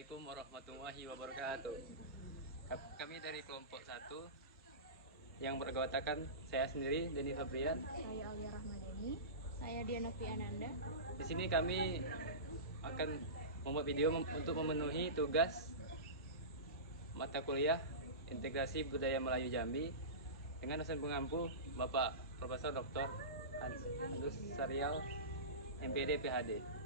Assalamualaikum warahmatullahi wabarakatuh. Kami dari kelompok 1 yang beranggotakan saya sendiri, Denny Fabrian. Saya Alia Rahmadani. Saya Dianovi Ananda. Di sini kami akan membuat video untuk memenuhi tugas mata kuliah Integrasi Budaya Melayu Jambi dengan dosen pengampu Bapak Profesor Dr. Andus Sarial, MPD PhD.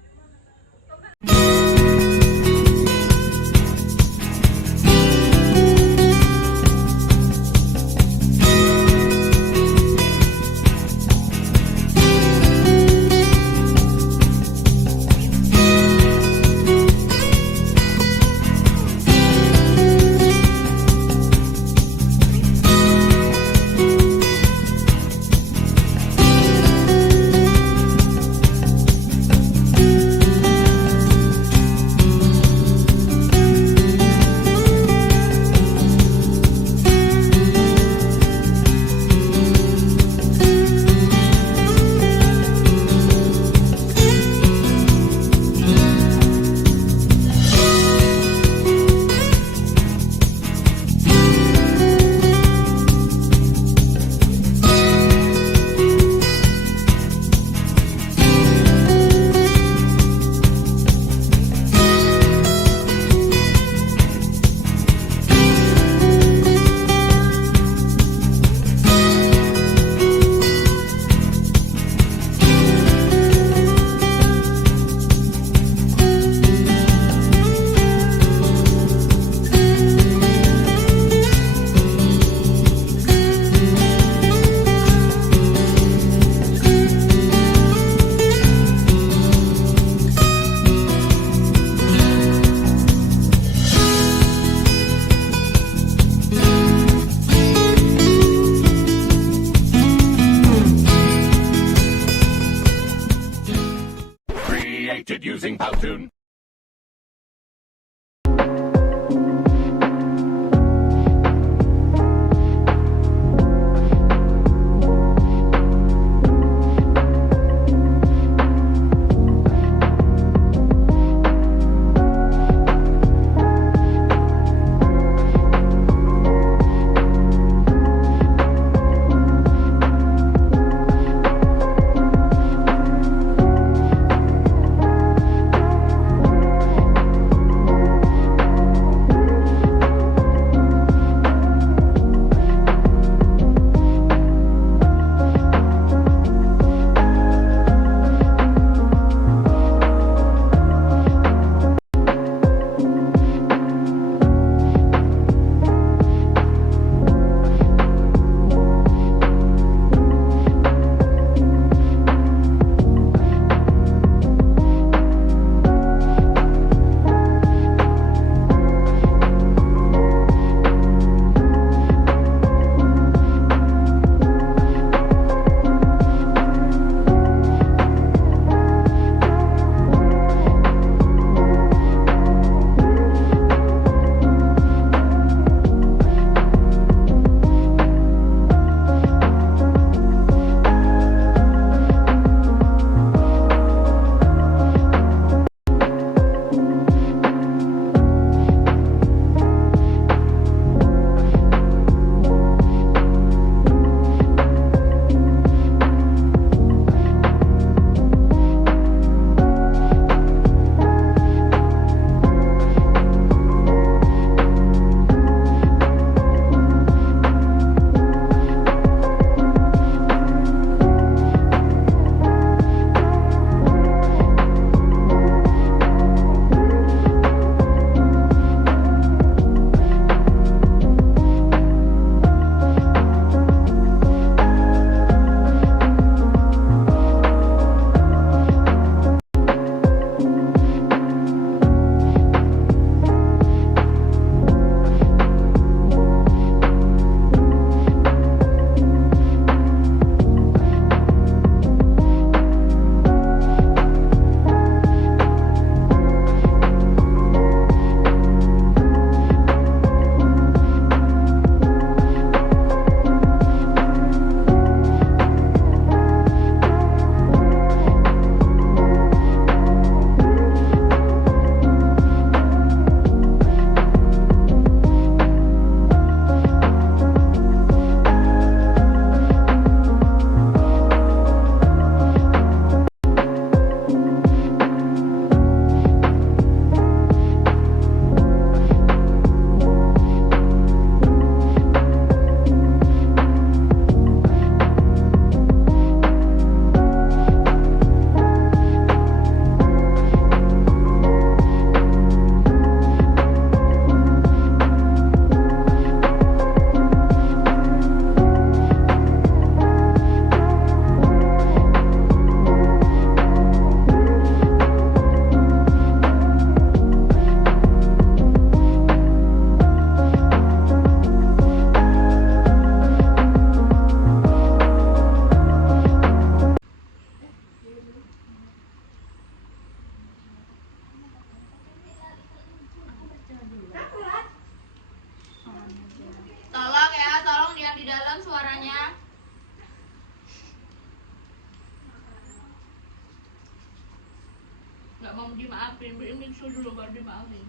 nggak mau dimaafin, beri mixu dulu baru dimaafin.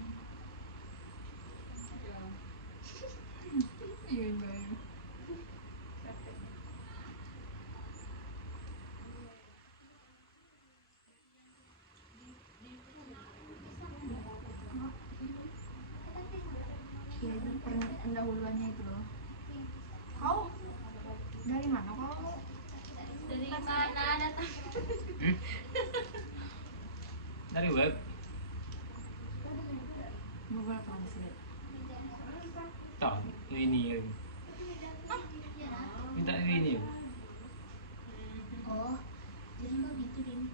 Iya, baik. Iya, itu pendahuluannya itu loh. Kau dari mana kamu? Dari mana datang? Dari web. Google Translate. Tak, ini. Minta ini. Oh, jadi kau gitu Denny.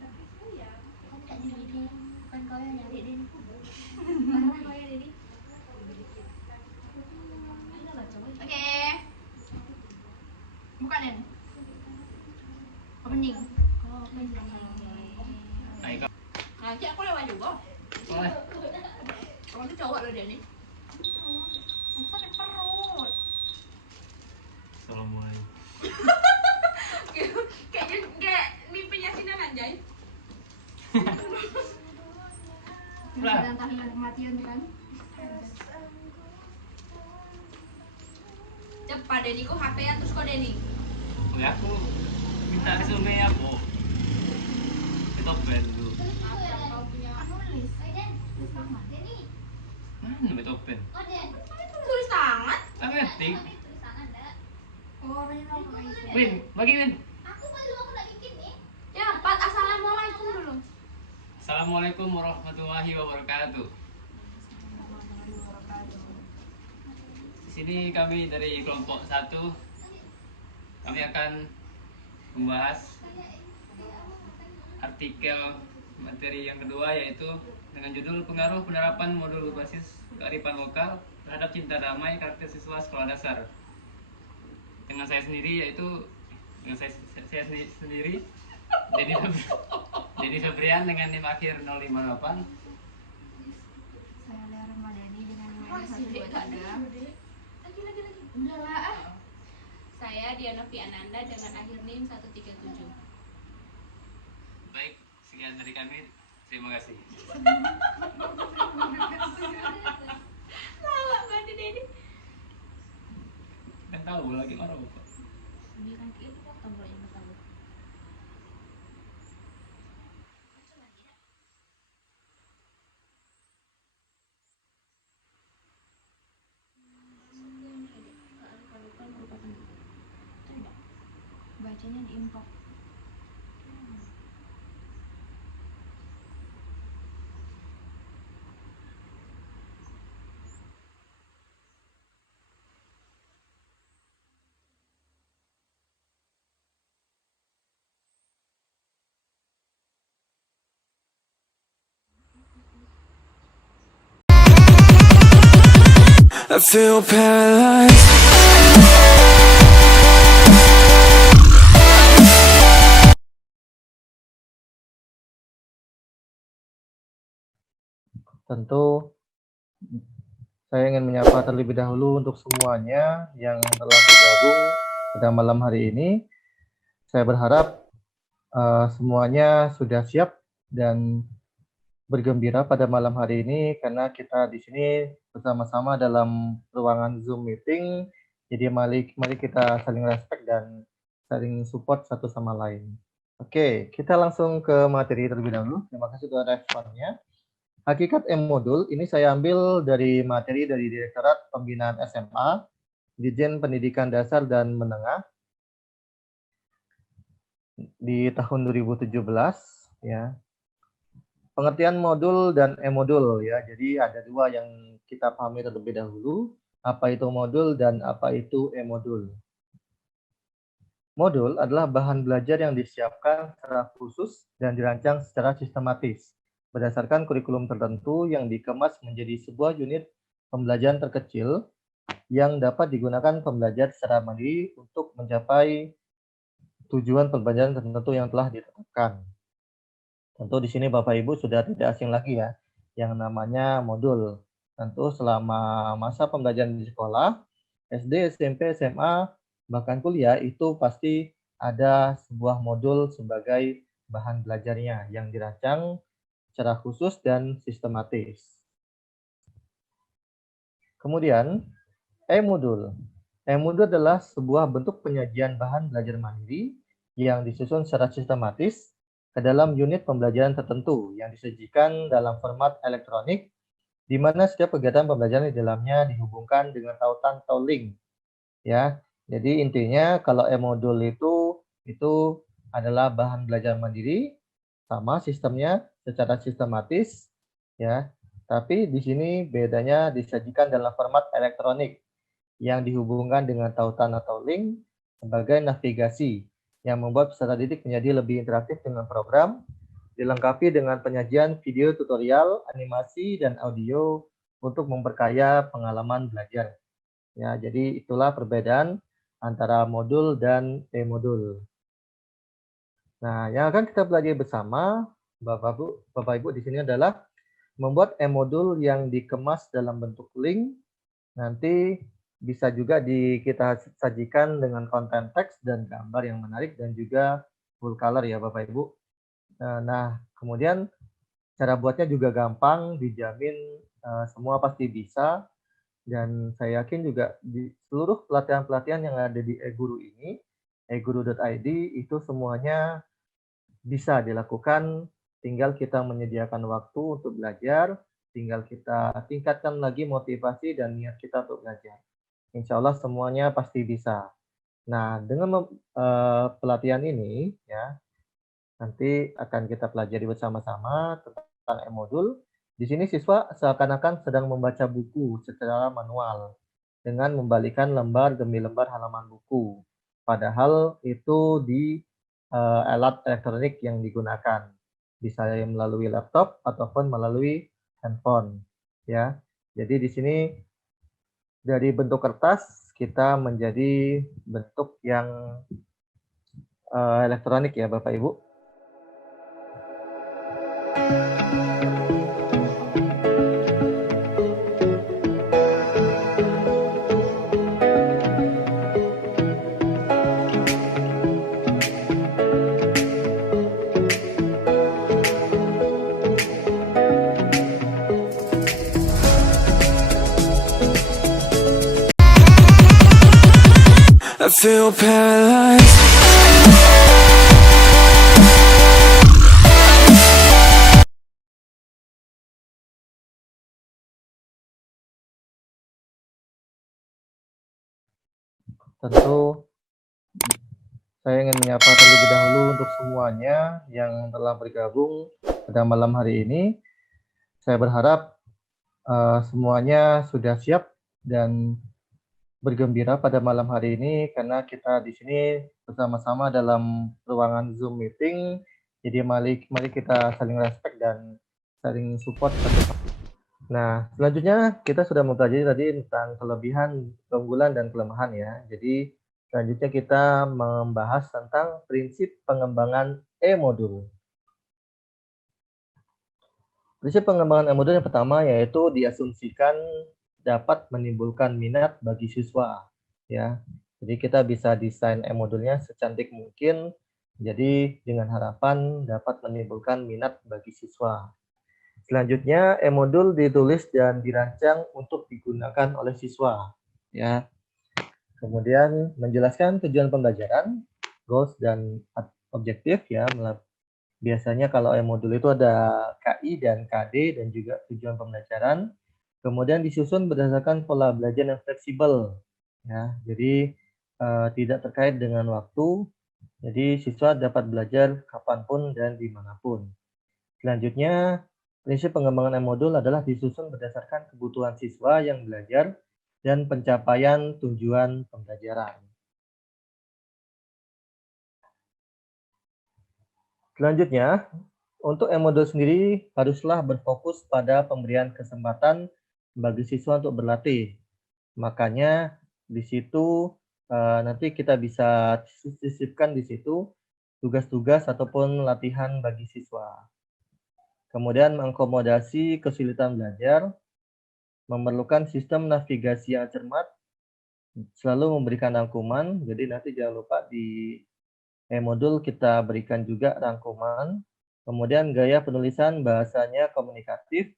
Kau tak nyari Denny, bukan kau yang nyari Denny. Parah kau ya Denny. Oke. Buka Den. Opening. Oh, opening. Ayo. Nanti aku lewat juga. Boleh. Kamu tuh cowok loh Denny. Aku sakit perut. Assalamualaikum. Kayak mimpinya Sinan anjay. Lah. Sedang tahlilan kematian kan. Cepat Denny, kok HP-an terus kok Denny. Oke, aku minta resume aku. Kita band dulu. Apa kau punya nulis? Tulis tangan. Mana Beethoven? Tulis tangan? Tak ngetik. Oh, benar kamu itu. Win, bagi Win. Ya, 4 assalamualaikum dulu. Assalamualaikum warahmatullahi wabarakatuh. Di sini kami dari kelompok 1. Kami akan membahas artikel materi yang kedua, yaitu dengan judul pengaruh penerapan modul berbasis kearifan lokal terhadap cinta damai karakter siswa sekolah dasar. Dengan saya sendiri, yaitu dengan saya sendiri Dedi Febrian dengan NIM akhir 058. Saya Lea Ramadhani dengan nomor 123. Lagi. Udah lah. Saya Dianovi Ananda dengan akhir NIM 137. Baik, sekian dari kami. Terima kasih. Lawak banget Dedi. Kan tahu lagi marah Bapak. Ini kan itu tombol yang tahu. Bacanya diimport. I feel paralyzed. Tentu saya ingin menyapa terlebih dahulu untuk semuanya yang telah bergabung pada malam hari ini. Saya berharap semuanya sudah siap dan bergembira pada malam hari ini karena kita di sini bersama-sama dalam ruangan Zoom meeting. Jadi mari kita saling respect dan saling support satu sama lain. Oke, kita langsung ke materi terlebih dahulu. Terima kasih sudah responnya. Hakikat M-Modul ini saya ambil dari materi dari Direktorat Pembinaan SMA, Dirjen Pendidikan Dasar dan Menengah di tahun 2017 ya. Pengertian modul dan E-Modul ya. Jadi ada dua yang kita pahami terlebih dahulu, apa itu modul dan apa itu E-Modul. Modul adalah bahan belajar yang disiapkan secara khusus dan dirancang secara sistematis berdasarkan kurikulum tertentu yang dikemas menjadi sebuah unit pembelajaran terkecil yang dapat digunakan pembelajar secara mandiri untuk mencapai tujuan pembelajaran tertentu yang telah ditetapkan. Tentu di sini Bapak Ibu sudah tidak asing lagi ya, yang namanya modul. Tentu selama masa pembelajaran di sekolah, SD, SMP, SMA, bahkan kuliah itu pasti ada sebuah modul sebagai bahan belajarnya yang dirancang secara khusus dan sistematis. Kemudian, e-modul. E-modul adalah sebuah bentuk penyajian bahan belajar mandiri yang disusun secara sistematis ke dalam unit pembelajaran tertentu yang disajikan dalam format elektronik, di mana setiap kegiatan pembelajaran di dalamnya dihubungkan dengan tautan atau link. Ya, jadi intinya kalau e-modul itu adalah bahan belajar mandiri, sama sistemnya secara sistematis, ya. Tapi di sini bedanya disajikan dalam format elektronik yang dihubungkan dengan tautan atau link sebagai navigasi yang membuat peserta didik menjadi lebih interaktif dengan program, dilengkapi dengan penyajian video tutorial, animasi, dan audio untuk memperkaya pengalaman belajar. Ya, jadi itulah perbedaan antara modul dan e-modul. Nah, yang akan kita pelajari bersama, Bapak Ibu di sini adalah membuat e-modul yang dikemas dalam bentuk link. Nanti bisa juga kita sajikan dengan konten teks dan gambar yang menarik dan juga full color ya Bapak Ibu. Nah, kemudian cara buatnya juga gampang, dijamin semua pasti bisa. Dan saya yakin juga di seluruh pelatihan-pelatihan yang ada di eGuru ini, eguru.id, itu semuanya bisa dilakukan, tinggal kita menyediakan waktu untuk belajar, tinggal kita tingkatkan lagi motivasi dan niat kita untuk belajar. Insya Allah semuanya pasti bisa. Nah, dengan pelatihan ini, ya, nanti akan kita pelajari bersama-sama tentang e-modul. Di sini siswa seakan-akan sedang membaca buku secara manual dengan membalikan lembar demi lembar halaman buku. Padahal itu di alat elektronik yang digunakan, bisa melalui laptop ataupun melalui handphone. Ya, jadi di sini dari bentuk kertas kita menjadi bentuk yang elektronik ya Bapak Ibu. I feel paralyzed. Tentu saya ingin menyapa terlebih dahulu untuk semuanya yang telah bergabung pada malam hari ini. Saya berharap semuanya sudah siap dan bergembira pada malam hari ini karena kita di sini bersama-sama dalam ruangan Zoom meeting. Jadi mari kita saling respect dan saling support satu sama lain. Nah, selanjutnya kita sudah mempelajari tadi tentang kelebihan, keunggulan, dan kelemahan ya. Jadi selanjutnya kita membahas tentang prinsip pengembangan e-modul. Prinsip pengembangan e-modul yang pertama yaitu diasumsikan dapat menimbulkan minat bagi siswa. Ya, jadi kita bisa desain e-modulnya secantik mungkin. Jadi dengan harapan dapat menimbulkan minat bagi siswa. Selanjutnya, e-modul ditulis dan dirancang untuk digunakan oleh siswa. Ya. Kemudian menjelaskan tujuan pembelajaran, goals dan objektif ya. Biasanya kalau e-modul itu ada KI dan KD dan juga tujuan pembelajaran. Kemudian disusun berdasarkan pola belajar yang fleksibel. Ya, jadi tidak terkait dengan waktu. Jadi siswa dapat belajar kapanpun dan dimanapun. Selanjutnya, prinsip pengembangan e-modul adalah disusun berdasarkan kebutuhan siswa yang belajar dan pencapaian tujuan pembelajaran. Selanjutnya, untuk e-modul sendiri haruslah berfokus pada pemberian kesempatan bagi siswa untuk berlatih. Makanya di situ nanti kita bisa sisipkan di situ tugas-tugas ataupun latihan bagi siswa. Kemudian mengakomodasi kesulitan belajar, memerlukan sistem navigasi yang cermat, selalu memberikan rangkuman. Jadi nanti jangan lupa di e-modul kita berikan juga rangkuman Kemudian gaya penulisan bahasanya komunikatif,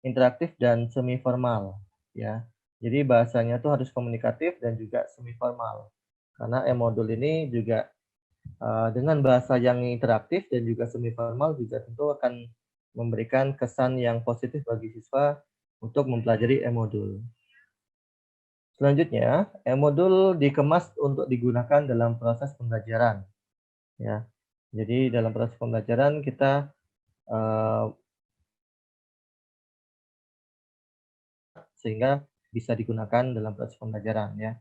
interaktif, dan semi formal ya. Jadi bahasanya tuh harus komunikatif dan juga semi formal. Karena e-modul ini juga dengan bahasa yang interaktif dan juga semi formal juga tentu akan memberikan kesan yang positif bagi siswa untuk mempelajari e-modul. Selanjutnya, e-modul dikemas untuk digunakan dalam proses pembelajaran. Ya, jadi dalam proses pembelajaran kita sehingga bisa digunakan dalam proses pembelajaran ya.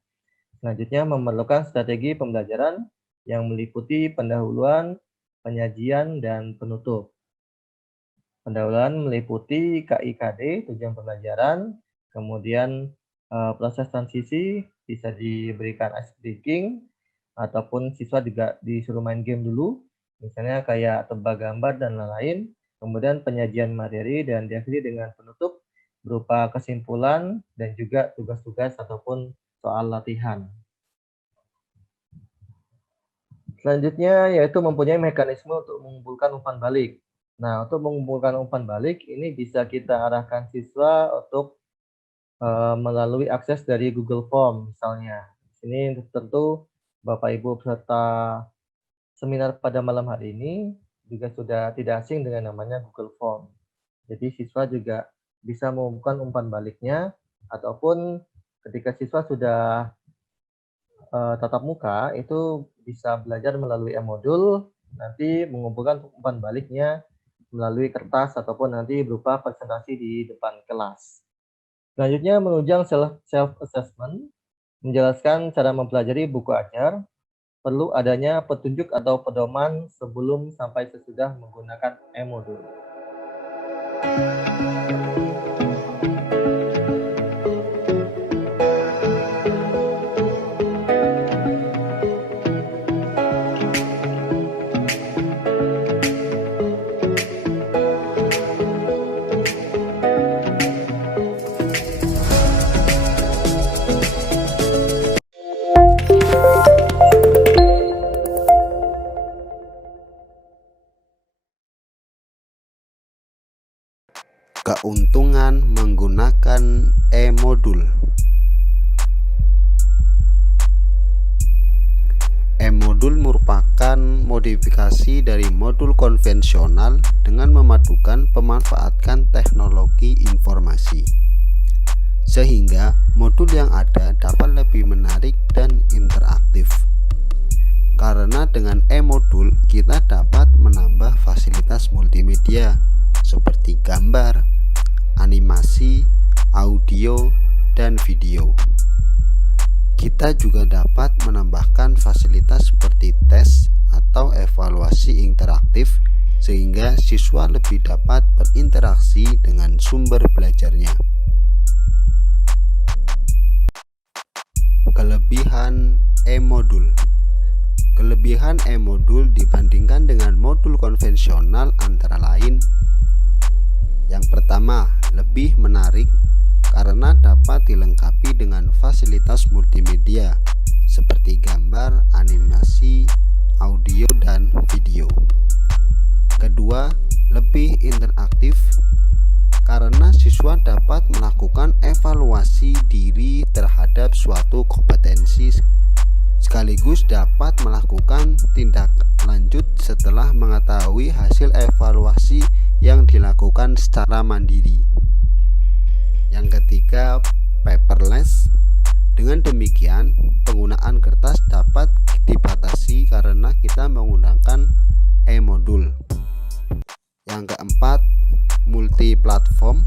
Selanjutnya memerlukan strategi pembelajaran yang meliputi pendahuluan, penyajian, dan penutup. Pendahuluan meliputi KIKD, tujuan pembelajaran, kemudian proses transisi bisa diberikan ice breaking, ataupun siswa juga disuruh main game dulu, misalnya kayak tebak gambar dan lain-lain. Kemudian penyajian materi dan diakhiri dengan penutup berupa kesimpulan dan juga tugas-tugas ataupun soal latihan. Selanjutnya yaitu mempunyai mekanisme untuk mengumpulkan umpan balik. Nah, untuk mengumpulkan umpan balik ini bisa kita arahkan siswa untuk melalui akses dari Google Form misalnya. Di sini tentu Bapak Ibu peserta seminar pada malam hari ini juga sudah tidak asing dengan namanya Google Form. Jadi siswa juga bisa mengumpulkan umpan baliknya ataupun ketika siswa sudah tatap muka itu bisa belajar melalui e-modul, nanti mengumpulkan umpan baliknya melalui kertas ataupun nanti berupa presentasi di depan kelas. Selanjutnya menunjang self-assessment, menjelaskan cara mempelajari buku ajar, perlu adanya petunjuk atau pedoman sebelum sampai sesudah menggunakan e-modul. Keuntungan menggunakan e-modul. E-modul merupakan modifikasi dari modul konvensional dengan memadukan pemanfaatkan teknologi informasi, sehingga modul yang ada dapat lebih menarik dan interaktif. Karena dengan e-modul kita dapat menambah fasilitas multimedia seperti gambar, animasi, audio, dan video. Kita juga dapat menambahkan fasilitas seperti tes atau evaluasi interaktif sehingga siswa lebih dapat berinteraksi dengan sumber belajarnya. Kelebihan e-modul. Kelebihan e-modul dibandingkan dengan modul konvensional antara lain: yang pertama, lebih menarik karena dapat dilengkapi dengan fasilitas multimedia seperti gambar, animasi, audio, dan video. Kedua, lebih interaktif karena siswa dapat melakukan evaluasi diri terhadap suatu kompetensi sekaligus dapat melakukan tindak lanjut setelah mengetahui hasil evaluasi yang dilakukan secara mandiri. Yang ketiga, paperless. Dengan demikian, penggunaan kertas dapat dibatasi karena kita menggunakan e-modul. Yang keempat, multi-platform.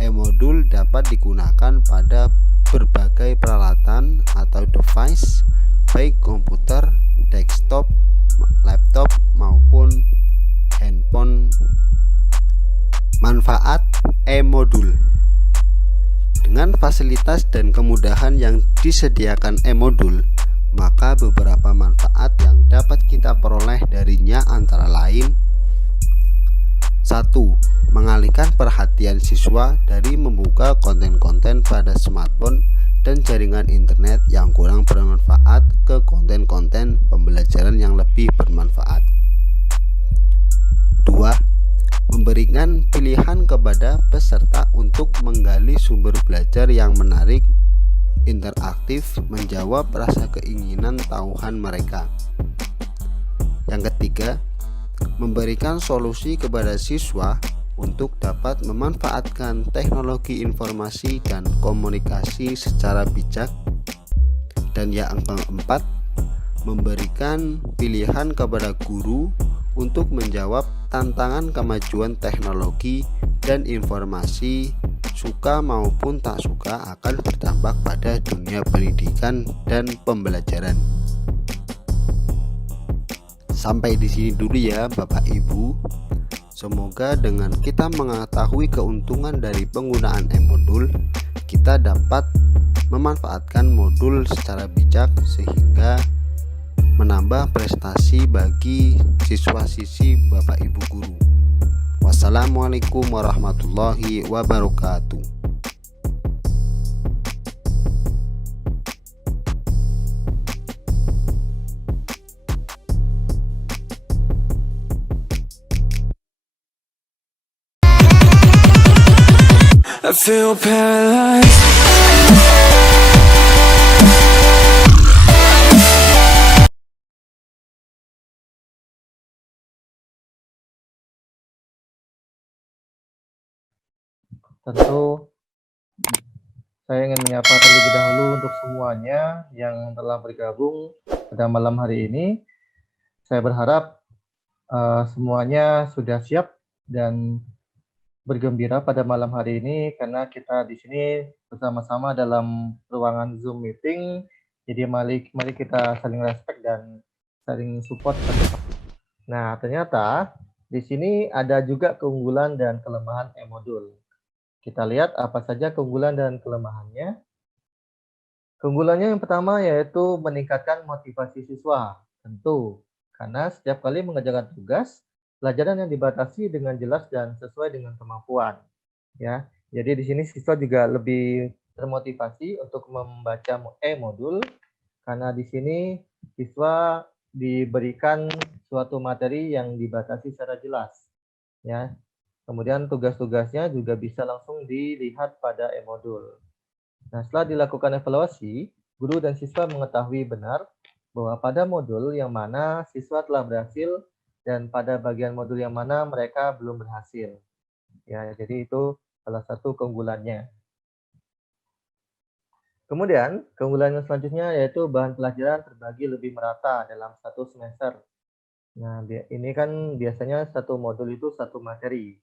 E-modul dapat digunakan pada berbagai peralatan atau device, baik komputer, desktop, laptop, maupun handphone. Manfaat e-modul. Dengan fasilitas dan kemudahan yang disediakan e-modul, maka beberapa manfaat yang dapat kita peroleh darinya antara lain: 1. Mengalihkan perhatian siswa dari membuka konten-konten pada smartphone dan jaringan internet yang kurang bermanfaat ke konten-konten pembelajaran yang lebih bermanfaat. 2. kedua, memberikan pilihan kepada peserta untuk menggali sumber belajar yang menarik, interaktif, menjawab rasa keinginan tahuan mereka. Yang ketiga, memberikan solusi kepada siswa untuk dapat memanfaatkan teknologi informasi dan komunikasi secara bijak. Dan yang keempat, memberikan pilihan kepada guru untuk menjawab tantangan kemajuan teknologi dan informasi, suka maupun tak suka akan berdampak pada dunia pendidikan dan pembelajaran. Sampai di sini dulu ya Bapak Ibu. Semoga dengan kita mengetahui keuntungan dari penggunaan e-modul, kita dapat memanfaatkan modul secara bijak sehingga menambah prestasi bagi siswa-siswi Bapak Ibu guru. Wassalamualaikum warahmatullahi wabarakatuh. I feel paralyzed. Tentu saya ingin menyapa terlebih dahulu untuk semuanya yang telah bergabung pada malam hari ini. Saya berharap semuanya sudah siap dan bergembira pada malam hari ini karena kita di sini bersama-sama dalam ruangan Zoom meeting. Jadi mari kita saling respect dan saling support. Nah, ternyata di sini ada juga keunggulan dan kelemahan e-modul. Kita lihat apa saja keunggulan dan kelemahannya. Keunggulannya yang pertama yaitu meningkatkan motivasi siswa. Tentu, karena setiap kali mengerjakan tugas, pelajaran yang dibatasi dengan jelas dan sesuai dengan kemampuan. Ya, jadi di sini siswa juga lebih termotivasi untuk membaca e-modul karena di sini siswa diberikan suatu materi yang dibatasi secara jelas. Ya, kemudian tugas-tugasnya juga bisa langsung dilihat pada e-modul. Nah, setelah dilakukan evaluasi, guru dan siswa mengetahui benar bahwa pada modul yang mana siswa telah berhasil dan pada bagian modul yang mana mereka belum berhasil. Ya, jadi itu salah satu keunggulannya. Kemudian, keunggulan yang selanjutnya yaitu bahan pelajaran terbagi lebih merata dalam satu semester. Nah, ini kan biasanya satu modul itu satu materi.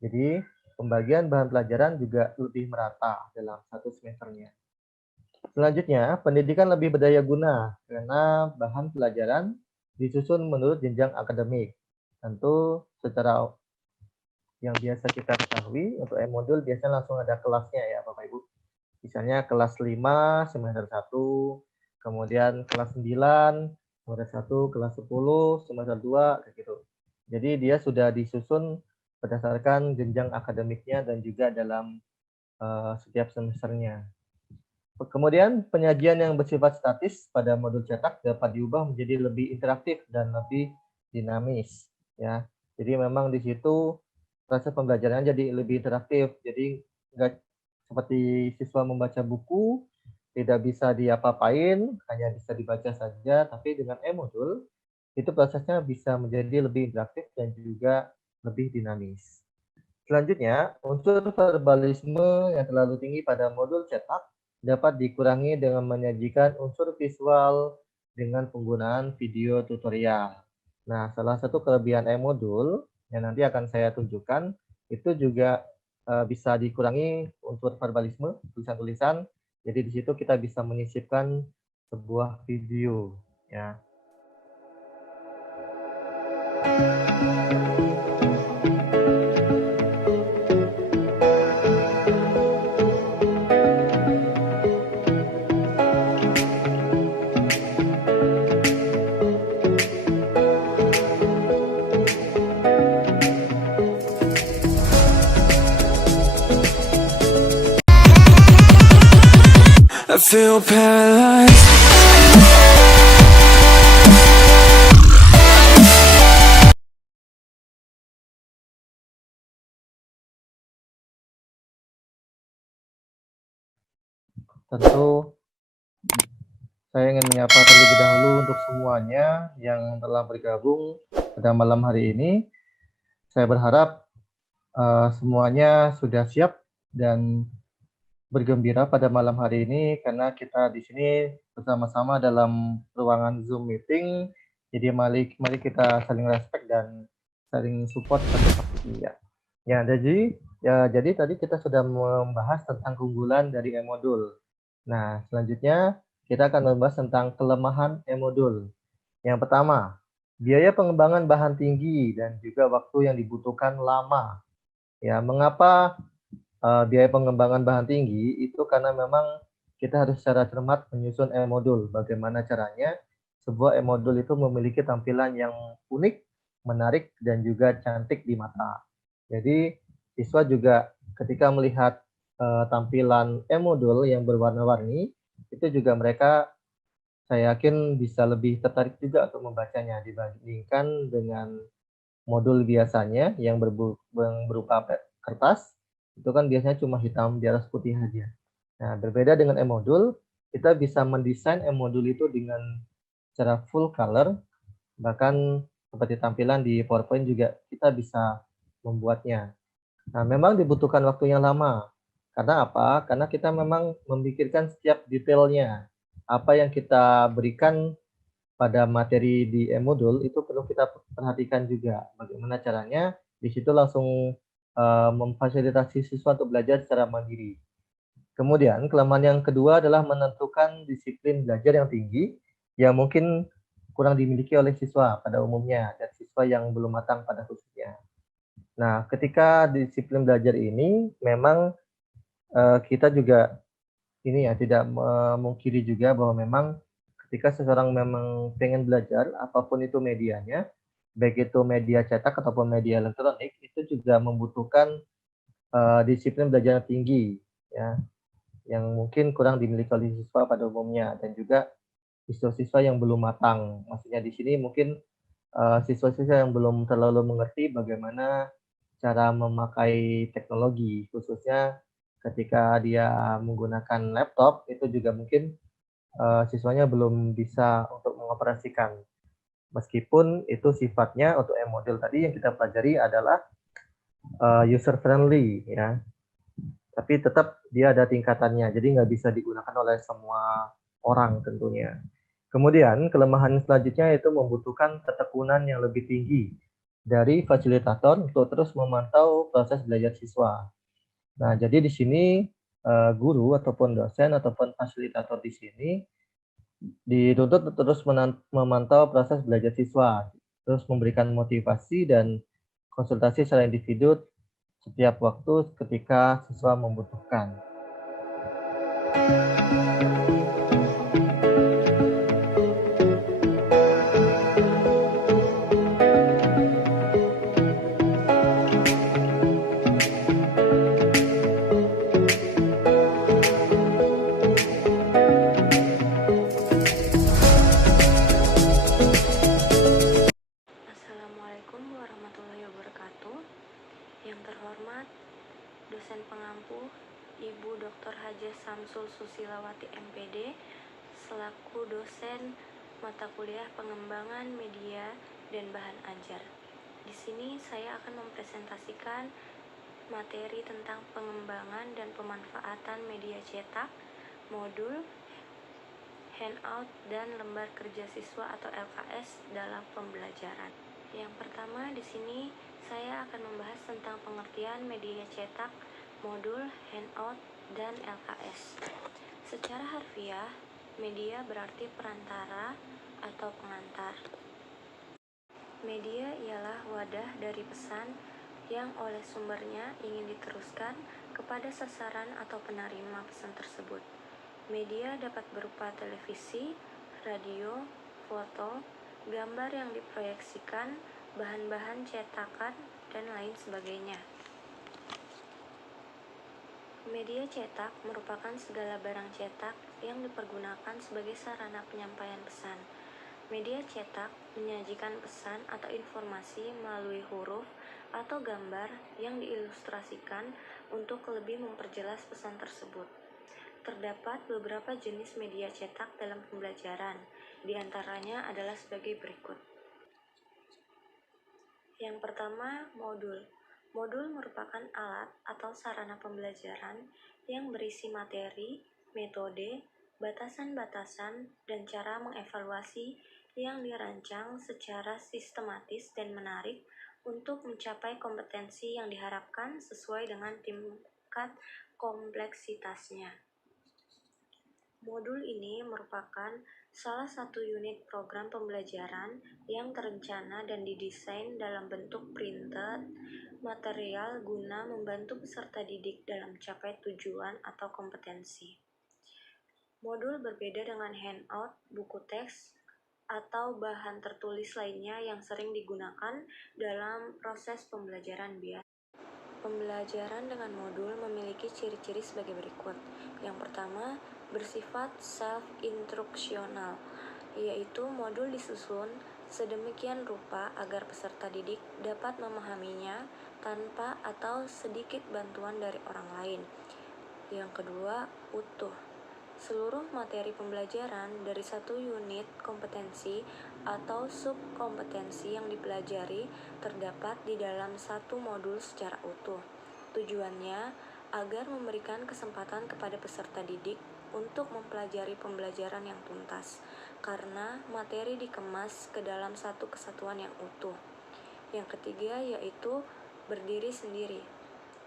Jadi, pembagian bahan pelajaran juga lebih merata dalam satu semesternya. Selanjutnya, pendidikan lebih berdaya guna karena bahan pelajaran disusun menurut jenjang akademik. Tentu secara yang biasa kita ketahui untuk e-modul biasanya langsung ada kelasnya ya Bapak Ibu. Misalnya kelas 5 semester 1, kemudian kelas 9 semester 1, kelas 10 semester 2 kayak gitu. Jadi dia sudah disusun berdasarkan jenjang akademiknya dan juga dalam setiap semesternya. Kemudian penyajian yang bersifat statis pada modul cetak dapat diubah menjadi lebih interaktif dan lebih dinamis. Ya, jadi memang di situ proses pembelajaran jadi lebih interaktif. Jadi nggak seperti siswa membaca buku, tidak bisa diapa-apain, hanya bisa dibaca saja. Tapi dengan e-modul itu prosesnya bisa menjadi lebih interaktif dan juga lebih dinamis. Selanjutnya, unsur verbalisme yang terlalu tinggi pada modul cetak dapat dikurangi dengan menyajikan unsur visual dengan penggunaan video tutorial. Nah, salah satu kelebihan e-modul yang nanti akan saya tunjukkan itu juga bisa dikurangi unsur verbalisme, tulisan-tulisan. Jadi di situ kita bisa menyisipkan sebuah video, ya. I feel paralyzed. tentu saya ingin menyapa terlebih dahulu untuk semuanya yang telah bergabung pada malam hari ini. Saya berharap semuanya sudah siap dan bergembira pada malam hari ini karena kita di sini bersama-sama dalam ruangan Zoom meeting. Jadi mari kita saling respect dan saling support satu sama lain ya. Jadi tadi kita sudah membahas tentang keunggulan dari e-modul. Nah, selanjutnya kita akan membahas tentang kelemahan e-modul. Yang pertama, biaya pengembangan bahan tinggi dan juga waktu yang dibutuhkan lama. Ya, mengapa biaya pengembangan bahan tinggi? Itu karena memang kita harus secara cermat menyusun e-modul. Bagaimana caranya sebuah e-modul itu memiliki tampilan yang unik, menarik, dan juga cantik di mata. Jadi, siswa juga ketika melihat tampilan e-modul yang berwarna-warni, itu juga mereka saya yakin bisa lebih tertarik juga untuk membacanya dibandingkan dengan modul biasanya yang berupa kertas, itu kan biasanya cuma hitam di atas putih saja. Nah, berbeda dengan e-modul, kita bisa mendesain e-modul itu dengan secara full color, bahkan seperti tampilan di PowerPoint juga kita bisa membuatnya. Nah, memang dibutuhkan waktu yang lama. Karena apa? Karena kita memang memikirkan setiap detailnya. Apa yang kita berikan pada materi di e-modul itu perlu kita perhatikan juga. Bagaimana caranya? Di situ langsung memfasilitasi siswa untuk belajar secara mandiri. Kemudian, kelemahan yang kedua adalah menentukan disiplin belajar yang tinggi yang mungkin kurang dimiliki oleh siswa pada umumnya dan siswa yang belum matang pada khususnya. Nah, ketika disiplin belajar ini memang kita juga ini ya tidak memungkiri juga bahwa memang ketika seseorang memang pengen belajar apapun itu medianya, baik itu media cetak ataupun media elektronik, itu juga membutuhkan disiplin belajar yang tinggi ya, yang mungkin kurang dimiliki oleh siswa pada umumnya dan juga siswa-siswa yang belum matang. Maksudnya di sini mungkin siswa-siswa yang belum terlalu mengerti bagaimana cara memakai teknologi, khususnya ketika dia menggunakan laptop, itu juga mungkin siswanya belum bisa untuk mengoperasikan. Meskipun itu sifatnya untuk e-modul tadi yang kita pelajari adalah user friendly ya, tapi tetap dia ada tingkatannya, jadi nggak bisa digunakan oleh semua orang tentunya. Kemudian kelemahan selanjutnya itu membutuhkan ketekunan yang lebih tinggi dari fasilitator untuk terus memantau proses belajar siswa. Nah, jadi di sini guru ataupun dosen ataupun fasilitator di sini dituntut terus memantau proses belajar siswa, terus memberikan motivasi dan konsultasi secara individu setiap waktu ketika siswa membutuhkan. Assalamualaikum warahmatullahi wabarakatuh. Yang terhormat dosen pengampu Ibu Dr. Hajah Samsul Susilawati MPD selaku dosen mata kuliah pengembangan media dan bahan ajar. Di sini saya akan mempresentasikan materi tentang pengembangan dan pemanfaatan media cetak, modul, handout, dan lembar kerja siswa atau LKS dalam pembelajaran. Yang pertama di sini saya akan membahas tentang pengertian media cetak, modul, handout, dan LKS. Secara harfiah, media berarti perantara atau pengantar. Media ialah wadah dari pesan yang oleh sumbernya ingin diteruskan kepada sasaran atau penerima pesan tersebut. Media dapat berupa televisi, radio, foto, gambar yang diproyeksikan, bahan-bahan cetakan, dan lain sebagainya. Media cetak merupakan segala barang cetak yang dipergunakan sebagai sarana penyampaian pesan. Media cetak menyajikan pesan atau informasi melalui huruf atau gambar yang diilustrasikan untuk lebih memperjelas pesan tersebut. Terdapat beberapa jenis media cetak dalam pembelajaran, di antaranya adalah sebagai berikut. Yang pertama, modul. Modul merupakan alat atau sarana pembelajaran yang berisi materi, metode, batasan-batasan, dan cara mengevaluasi yang dirancang secara sistematis dan menarik untuk mencapai kompetensi yang diharapkan sesuai dengan tingkat kompleksitasnya. Modul ini merupakan salah satu unit program pembelajaran yang terencana dan didesain dalam bentuk printed material guna membantu peserta didik dalam mencapai tujuan atau kompetensi. Modul berbeda dengan handout, buku teks, atau bahan tertulis lainnya yang sering digunakan dalam proses pembelajaran biasa. Pembelajaran dengan modul memiliki ciri-ciri sebagai berikut. Yang pertama, bersifat self-instruksional, yaitu modul disusun sedemikian rupa agar peserta didik dapat memahaminya tanpa atau sedikit bantuan dari orang lain. Yang kedua, utuh. Seluruh materi pembelajaran dari satu unit kompetensi atau subkompetensi yang dipelajari terdapat di dalam satu modul secara utuh. Tujuannya agar memberikan kesempatan kepada peserta didik untuk mempelajari pembelajaran yang tuntas, karena materi dikemas ke dalam satu kesatuan yang utuh. Yang ketiga yaitu berdiri sendiri.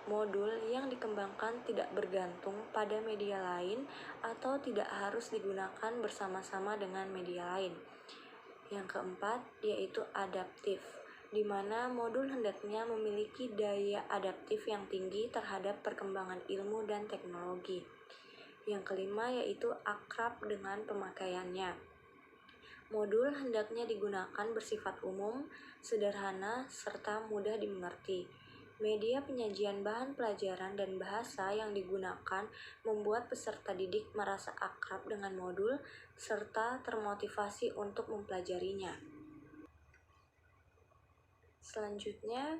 Modul yang dikembangkan tidak bergantung pada media lain atau tidak harus digunakan bersama-sama dengan media lain. Yang keempat yaitu adaptif, di mana modul hendaknya memiliki daya adaptif yang tinggi terhadap perkembangan ilmu dan teknologi. Yang kelima yaitu akrab dengan pemakaiannya. Modul hendaknya digunakan bersifat umum, sederhana, serta mudah dimengerti. Media penyajian bahan pelajaran dan bahasa yang digunakan membuat peserta didik merasa akrab dengan modul serta termotivasi untuk mempelajarinya. Selanjutnya,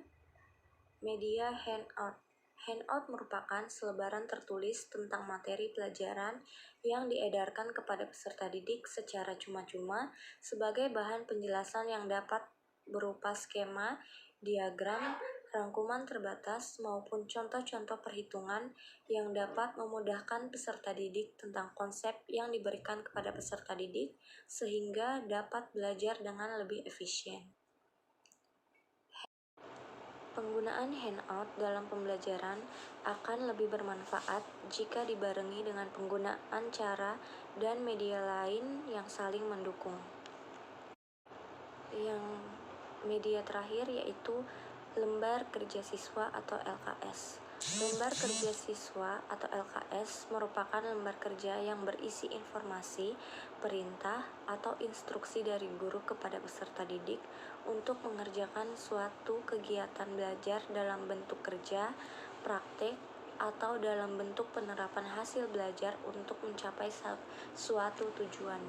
media handout. Handout merupakan selebaran tertulis tentang materi pelajaran yang diedarkan kepada peserta didik secara cuma-cuma sebagai bahan penjelasan yang dapat berupa skema, diagram, rangkuman terbatas, maupun contoh-contoh perhitungan yang dapat memudahkan peserta didik tentang konsep yang diberikan kepada peserta didik sehingga dapat belajar dengan lebih efisien. Penggunaan handout dalam pembelajaran akan lebih bermanfaat jika dibarengi dengan penggunaan cara dan media lain yang saling mendukung. Yang media terakhir yaitu lembar kerja siswa atau LKS. Lembar kerja siswa atau LKS merupakan lembar kerja yang berisi informasi, perintah, atau instruksi dari guru kepada peserta didik untuk mengerjakan suatu kegiatan belajar dalam bentuk kerja, praktek, atau dalam bentuk penerapan hasil belajar untuk mencapai suatu tujuan.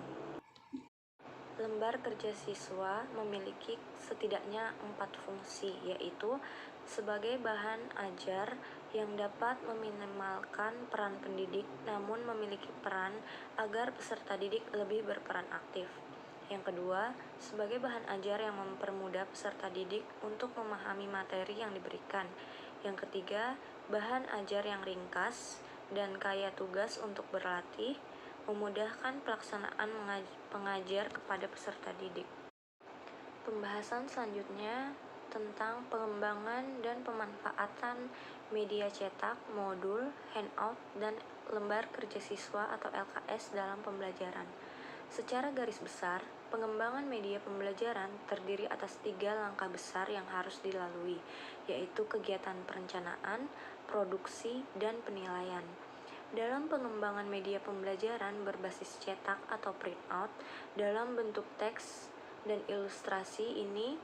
Lembar kerja siswa memiliki setidaknya 4 fungsi, yaitu sebagai bahan ajar yang dapat meminimalkan peran pendidik namun memiliki peran agar peserta didik lebih berperan aktif. Yang kedua, sebagai bahan ajar yang mempermudah peserta didik untuk memahami materi yang diberikan. Yang ketiga, bahan ajar yang ringkas dan kaya tugas untuk berlatih, memudahkan pelaksanaan pengajar kepada peserta didik. Pembahasan selanjutnya tentang pengembangan dan pemanfaatan media cetak, modul, handout, dan lembar kerja siswa atau LKS dalam pembelajaran. Secara garis besar, pengembangan media pembelajaran terdiri atas 3 langkah besar yang harus dilalui, yaitu kegiatan perencanaan, produksi, dan penilaian. Dalam pengembangan media pembelajaran berbasis cetak atau printout dalam bentuk teks dan ilustrasi ini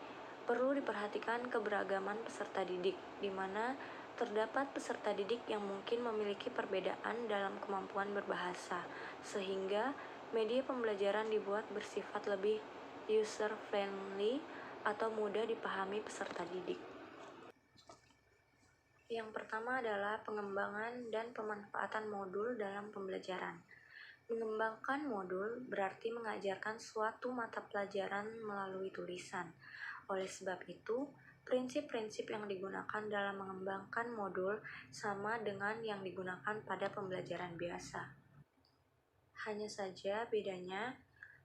perlu diperhatikan keberagaman peserta didik, di mana terdapat peserta didik yang mungkin memiliki perbedaan dalam kemampuan berbahasa, sehingga media pembelajaran dibuat bersifat lebih user-friendly atau mudah dipahami peserta didik. Yang pertama adalah pengembangan dan pemanfaatan modul dalam pembelajaran. Mengembangkan modul berarti mengajarkan suatu mata pelajaran melalui tulisan. Oleh sebab itu, prinsip-prinsip yang digunakan dalam mengembangkan modul sama dengan yang digunakan pada pembelajaran biasa. Hanya saja bedanya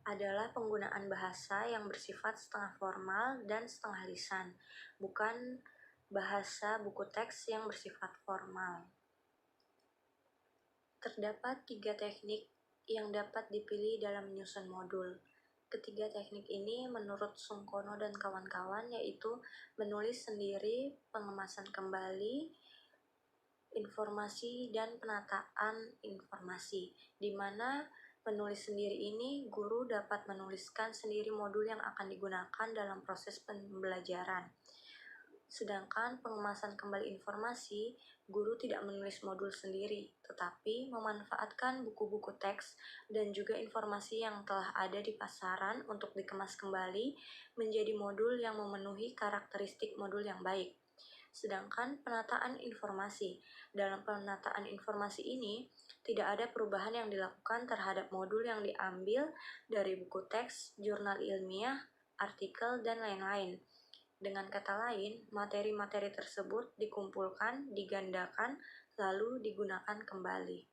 adalah penggunaan bahasa yang bersifat setengah formal dan setengah lisan, bukan bahasa buku teks yang bersifat formal. Terdapat 3 teknik yang dapat dipilih dalam menyusun modul. Ketiga teknik ini menurut Sungkono dan kawan-kawan yaitu menulis sendiri, pengemasan kembali, informasi, dan penataan informasi, di mana menulis sendiri ini guru dapat menuliskan sendiri modul yang akan digunakan dalam proses pembelajaran. Sedangkan pengemasan kembali informasi, guru tidak menulis modul sendiri, tetapi memanfaatkan buku-buku teks dan juga informasi yang telah ada di pasaran untuk dikemas kembali menjadi modul yang memenuhi karakteristik modul yang baik. Sedangkan penataan informasi, dalam penataan informasi ini tidak ada perubahan yang dilakukan terhadap modul yang diambil dari buku teks, jurnal ilmiah, artikel, dan lain-lain. Dengan kata lain, materi-materi tersebut dikumpulkan, digandakan, lalu digunakan kembali.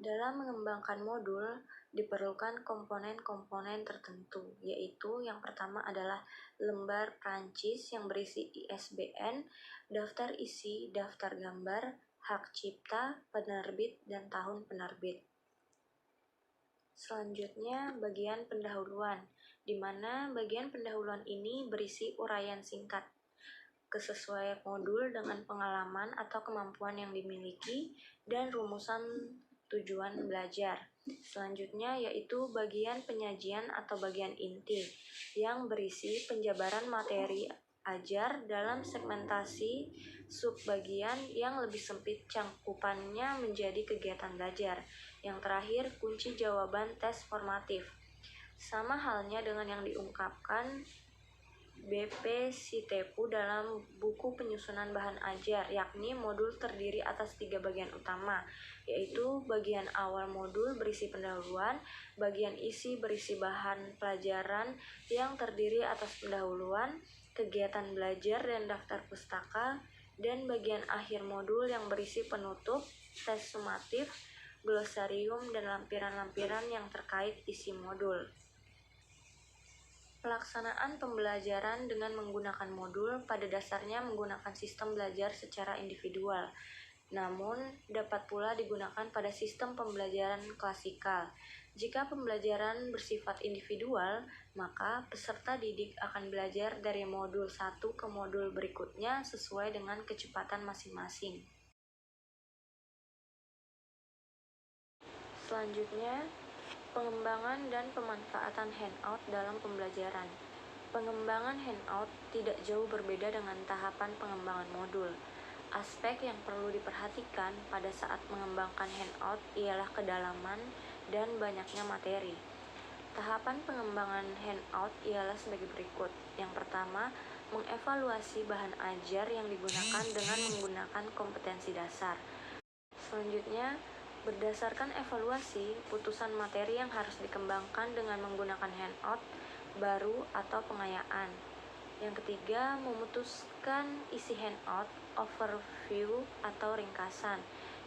Dalam mengembangkan modul, diperlukan komponen-komponen tertentu, yaitu yang pertama adalah lembar Prancis yang berisi ISBN, daftar isi, daftar gambar, hak cipta, penerbit, dan tahun penerbit. Selanjutnya, bagian pendahuluan, di mana bagian pendahuluan ini berisi uraian singkat, kesesuaian modul dengan pengalaman atau kemampuan yang dimiliki, dan rumusan tujuan belajar. Selanjutnya yaitu bagian penyajian atau bagian inti, yang berisi penjabaran materi ajar dalam segmentasi subbagian yang lebih sempit cangkupannya menjadi kegiatan belajar. Yang terakhir, kunci jawaban tes formatif. Sama halnya dengan yang diungkapkan BP Sitepu dalam buku penyusunan bahan ajar, yakni modul terdiri atas 3 bagian utama, yaitu bagian awal modul berisi pendahuluan, bagian isi berisi bahan pelajaran yang terdiri atas pendahuluan, kegiatan belajar dan daftar pustaka, dan bagian akhir modul yang berisi penutup, tes sumatif, glosarium, dan lampiran-lampiran yang terkait isi modul. Pelaksanaan pembelajaran dengan menggunakan modul pada dasarnya menggunakan sistem belajar secara individual, namun dapat pula digunakan pada sistem pembelajaran klasikal. Jika pembelajaran bersifat individual, maka peserta didik akan belajar dari modul 1 ke modul berikutnya sesuai dengan kecepatan masing-masing. Selanjutnya, pengembangan dan pemanfaatan handout dalam pembelajaran. Pengembangan handout tidak jauh berbeda dengan tahapan pengembangan modul. Aspek yang perlu diperhatikan pada saat mengembangkan handout ialah kedalaman dan banyaknya materi. Tahapan pengembangan handout ialah sebagai berikut. Yang pertama, mengevaluasi bahan ajar yang digunakan dengan menggunakan kompetensi dasar. Selanjutnya, berdasarkan evaluasi, putusan materi yang harus dikembangkan dengan menggunakan handout baru atau pengayaan. Yang ketiga, memutuskan isi handout, overview atau ringkasan.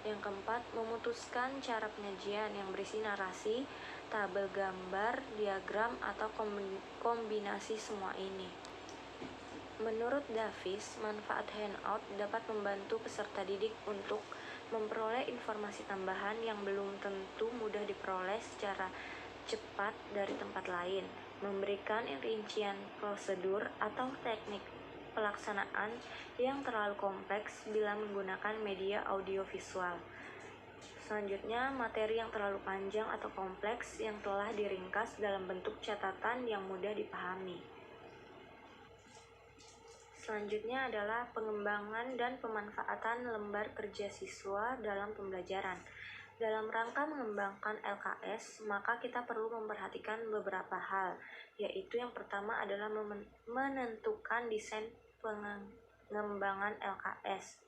Yang keempat, memutuskan cara penyajian yang berisi narasi, tabel gambar, diagram, atau kombinasi semua ini. Menurut Davis, manfaat handout dapat membantu peserta didik untuk memperoleh informasi tambahan yang belum tentu mudah diperoleh secara cepat dari tempat lain, memberikan rincian prosedur atau teknik pelaksanaan yang terlalu kompleks bila menggunakan media audiovisual. Selanjutnya, materi yang terlalu panjang atau kompleks yang telah diringkas dalam bentuk catatan yang mudah dipahami. Selanjutnya adalah pengembangan dan pemanfaatan lembar kerja siswa dalam pembelajaran. Dalam rangka mengembangkan LKS, maka kita perlu memperhatikan beberapa hal, yaitu yang pertama adalah menentukan desain pengembangan LKS.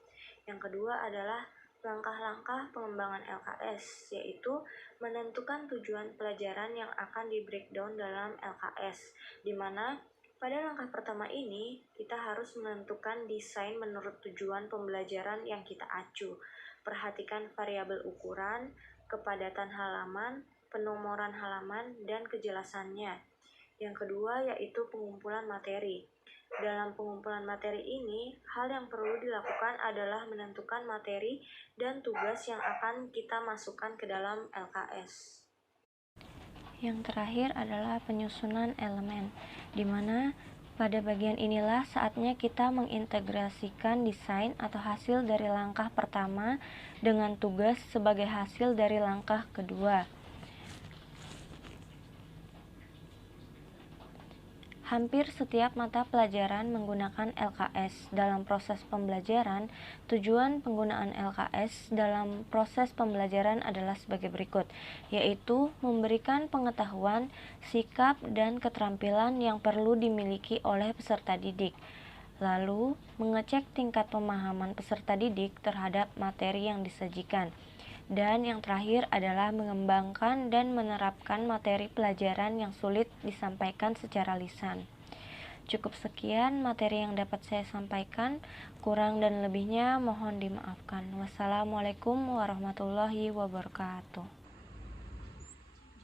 Yang kedua adalah langkah-langkah pengembangan LKS, yaitu menentukan tujuan pelajaran yang akan di breakdown dalam LKS, di mana pada langkah pertama ini kita harus menentukan desain menurut tujuan pembelajaran yang kita acu. Perhatikan variabel ukuran, kepadatan halaman, penomoran halaman, dan kejelasannya. Yang kedua yaitu pengumpulan materi. Dalam pengumpulan materi ini, hal yang perlu dilakukan adalah menentukan materi dan tugas yang akan kita masukkan ke dalam LKS. Yang terakhir adalah penyusunan elemen, di mana pada bagian inilah saatnya kita mengintegrasikan desain atau hasil dari langkah pertama dengan tugas sebagai hasil dari langkah kedua. Hampir setiap mata pelajaran menggunakan LKS. Dalam proses pembelajaran, tujuan penggunaan LKS dalam proses pembelajaran adalah sebagai berikut, yaitu memberikan pengetahuan, sikap, dan keterampilan yang perlu dimiliki oleh peserta didik. Lalu, mengecek tingkat pemahaman peserta didik terhadap materi yang disajikan. Dan yang terakhir adalah mengembangkan dan menerapkan materi pelajaran yang sulit disampaikan secara lisan. Cukup sekian materi yang dapat saya sampaikan, kurang dan lebihnya mohon dimaafkan. Wassalamualaikum warahmatullahi wabarakatuh.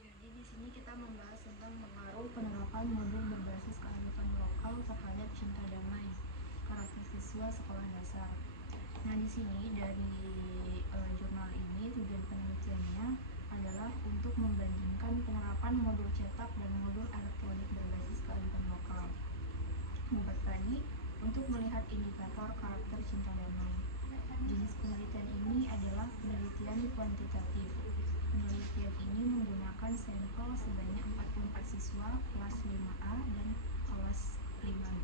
Jadi di sini kita membahas tentang pengaruh penerapan modul berbasis kearifan lokal terhadap cinta damai, karakter siswa sekolah dasar. Nah, di sini dari jurnal ini tujuan penelitiannya adalah untuk membandingkan penerapan modul cetak dan modul elektronik berbasis kearifan lokal. Yang tadi untuk melihat indikator karakter cinta damai. Jenis penelitian ini adalah penelitian kuantitatif. Penelitian ini menggunakan sampel sebanyak 44 siswa kelas 5A dan kelas 5B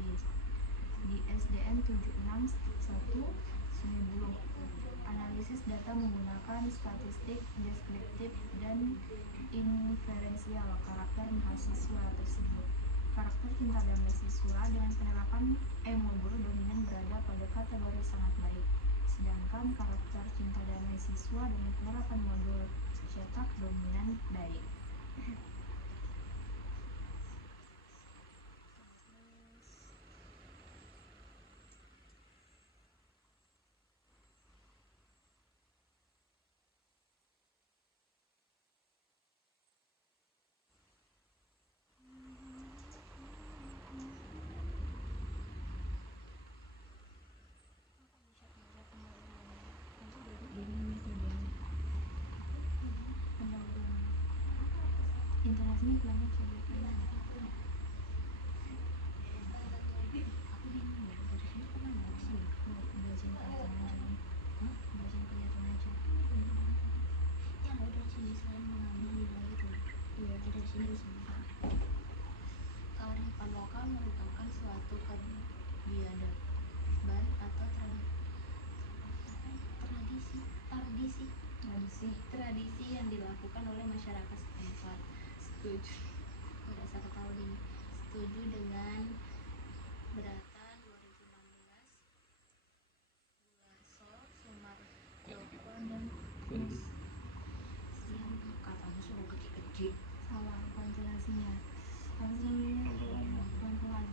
di SDN 76 1 Sungai Buloh. Analisis data menggunakan statistik deskriptif dan inferensial karakter mahasiswa tersebut. Karakter cinta damai siswa dengan penerapan modul dominan berada pada kategori sangat baik, sedangkan karakter cinta damai siswa dengan penerapan modul cetak dominan baik. Internasinya banyak sebutannya. Aku bingung ya, dari sini kok mana sih? Belajar kelihatan aja. Belajar kelihatan aja. Ya udah sini saya mengambil nilai itu. Iya, dari sini semua. Kearifan lokal merupakan suatu kebiadaban atau tradisi yang dilakukan oleh masyarakat setempat. Setuju dengan Beratan 2016 Guarso, Sumardoko, dan katamu suruh gede-gede. Salah konsentrasinya. Pelan-pelan.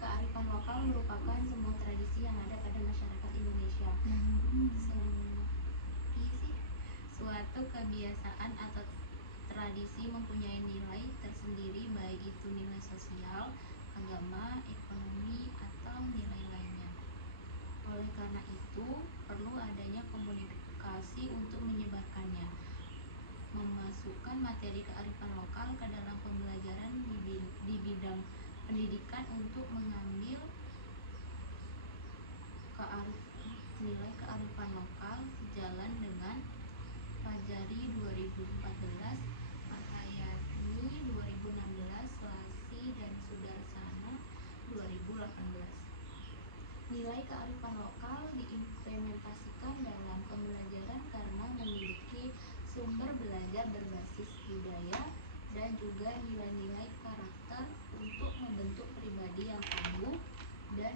Kearifan lokal merupakan semua tradisi yang ada pada masyarakat Indonesia. Suatu kebiasaan atau tradisi mempunyai nilai tersendiri, baik itu nilai sosial, agama, ekonomi, atau nilai lainnya. Oleh karena itu, perlu adanya komunikasi untuk menyebarkannya. Memasukkan materi kearifan lokal ke dalam pembelajaran di bidang pendidikan untuk mengambil nilai kearifan lokal sejalan dengan Fajari 2014, Mahayani 2016, Lasi dan Sudarsana 2018. Nilai kearifan lokal diimplementasikan dalam pembelajaran karena memiliki sumber belajar berbasis budaya dan juga nilai-nilai karakter untuk membentuk pribadi yang tangguh dan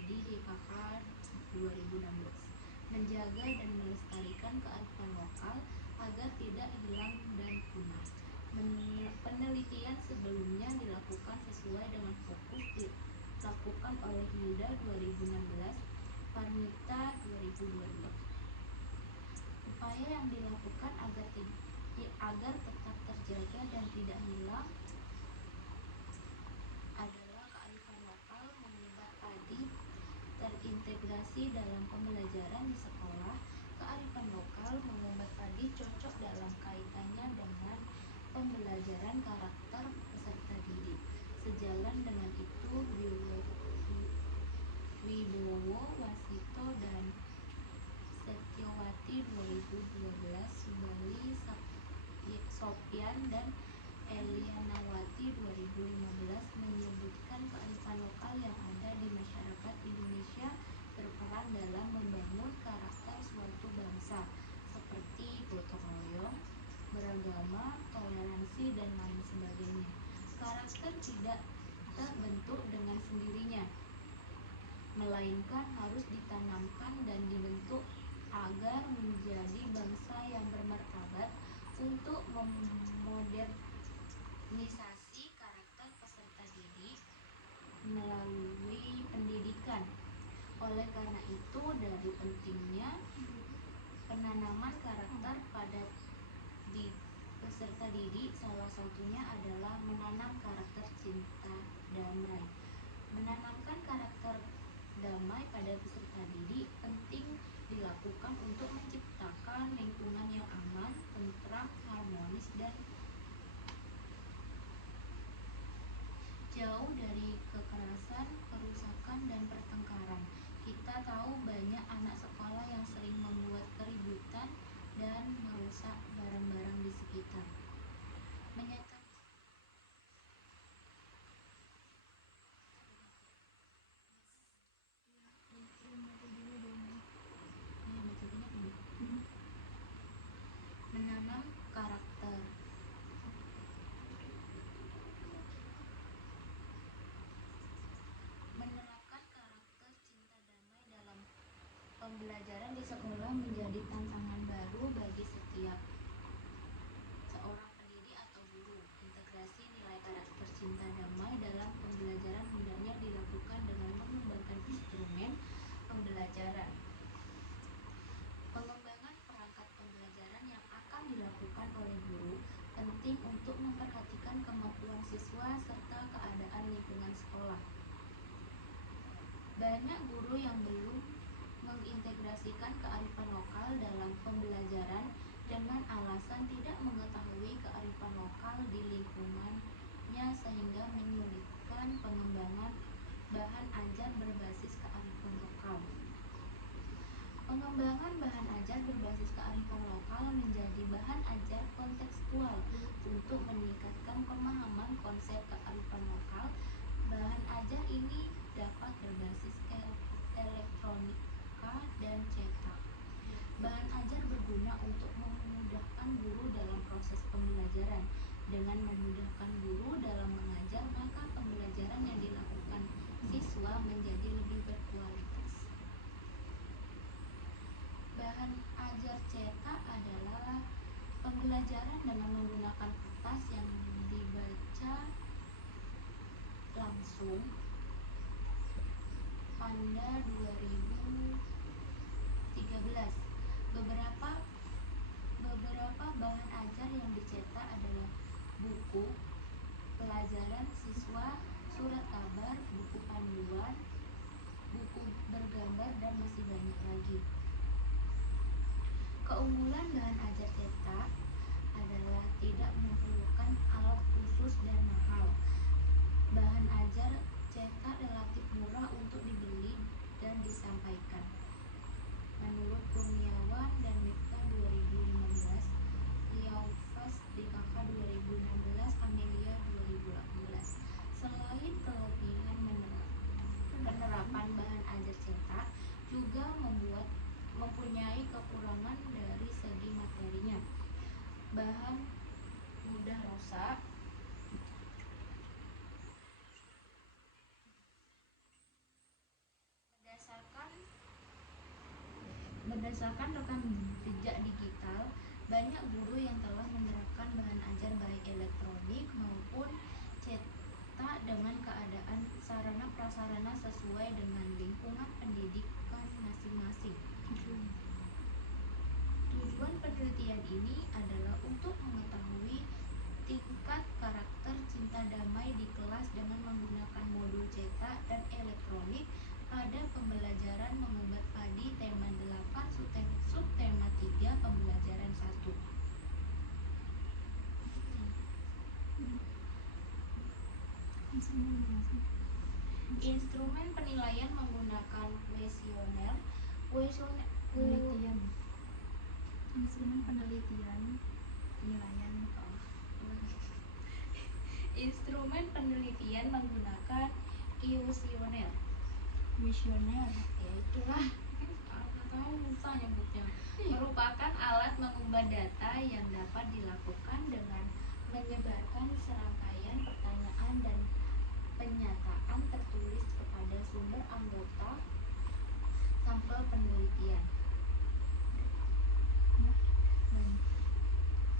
Didi DKK 2016. Menjaga dan melestarikan kearifan lokal agar tidak hilang dan punah. Penelitian sebelumnya dilakukan sesuai dengan fokus dilakukan oleh Hilda 2016, Parmita 2022. Upaya yang dilakukan agar tetap terjaga dan tidak hilang adalah kearifan lokal mengubah padi terintegrasi dalam pembelajaran di sekolah. Kearifan lokal mengubah padi cocok dalam kaitannya dengan pembelajaran karakter peserta didik. Sejalan dengan itu, Wibowo Wasito dan Setyowati 2012, Subali Sopyan dan Elianawati 2015 menyebutkan kearifan lokal yang ada di masyarakat Indonesia berperan dalam membangun karakter suatu bangsa seperti gotong royong, beragama, toleransi, dan lain sebagainya. Karakter tidak terbentuk dengan sendirinya, melainkan harus ditanamkan dan dibentuk agar menjadi bangsa yang bermartabat. Untuk memodernisasi karakter peserta didik melalui pendidikan. Oleh karena itu, dari pentingnya penanaman karakter pada peserta didik, salah satunya adalah menanam karakter cinta damai. Menanamkan karakter damai pada peserta didik penting dilakukan untuk menciptakan lingkungan yang aman, tentram, harmonis, dan jauh dari kekerasan, kerusakan, dan pertengkaran. Kita tahu banyak anak sekolah yang sering membuat keributan dan merusak barang-barang di sekitar. Menanam karakter. Menerapkan karakter cinta damai dalam pembelajaran di sekolah menjadi tantangan baru bagi setiap seorang pendidik atau guru. Integrasi nilai karakter cinta damai dalam pembelajaran hendaknya dilakukan dengan mengembangkan instrumen pembelajaran. Pengembangan perangkat pembelajaran yang akan dilakukan oleh guru penting untuk memperhatikan kemampuan siswa serta keadaan lingkungan sekolah. Banyak guru yang belum mengintegrasikan kearifan lokal dalam pembelajaran dengan alasan tidak mengetahui kearifan lokal di lingkungannya sehingga menyulitkan pengembangan bahan ajar berbasis kearifan lokal. Pengembangan bahan ajar berbasis kearifan lokal menjadi bahan ajar kontekstual untuk meningkatkan pemahaman konsep kearifan lokal. Bahan ajar ini dapat berbasis elektronika dan cetak. Bahan ajar berguna untuk memudahkan guru dalam proses pembelajaran. Dengan memudahkan guru dalam mengajar, maka pembelajaran yang dilakukan siswa menjadi lebih berkualitas. Bahan ajar cetak adalah pembelajaran dengan menggunakan kertas yang dibaca langsung. Panda 2013. Beberapa bahan ajar yang dicetak adalah buku pelajaran siswa, surat kabar, buku panduan, buku bergambar, dan masih banyak lagi. Keunggulan bahan ajar cetak adalah tidak memerlukan alat khusus dan mahal. Bahan ajar cetak relatif murah untuk dibeli dan disampaikan. Menurut Kurniawan dan Miftah 2015, Liaufas DKK 2016, Amelia 2018. Selain kelebihan penerapan bahan ajar cetak juga mempunyai kekurangan dari segi materinya. Bahan mudah rusak, Berdasarkan rekam jejak digital, banyak guru yang telah menerapkan bahan ajar baik elektronik maupun cetak dengan keadaan sarana prasarana sesuai dengan lingkungan pendidikan masing-masing. Tujuan penelitian ini adalah untuk mengetahui tingkat karakter cinta damai di kelas dengan menggunakan modul cetak dan elektronik pada pembelajaran mengubat padi tema 8 subtema 3 pembelajaran 1. Instrumen penilaian menggunakan kuesioner. Instrumen penelitian Instrumen penelitian menggunakan kuesioner. Ya itulah. Tahu susah nyebutnya. Merupakan alat mengubah data yang dapat dilakukan dengan menyebarkan serangkaian pertanyaan dan penyataan tertulis kepada sumber anggota sampel penelitian.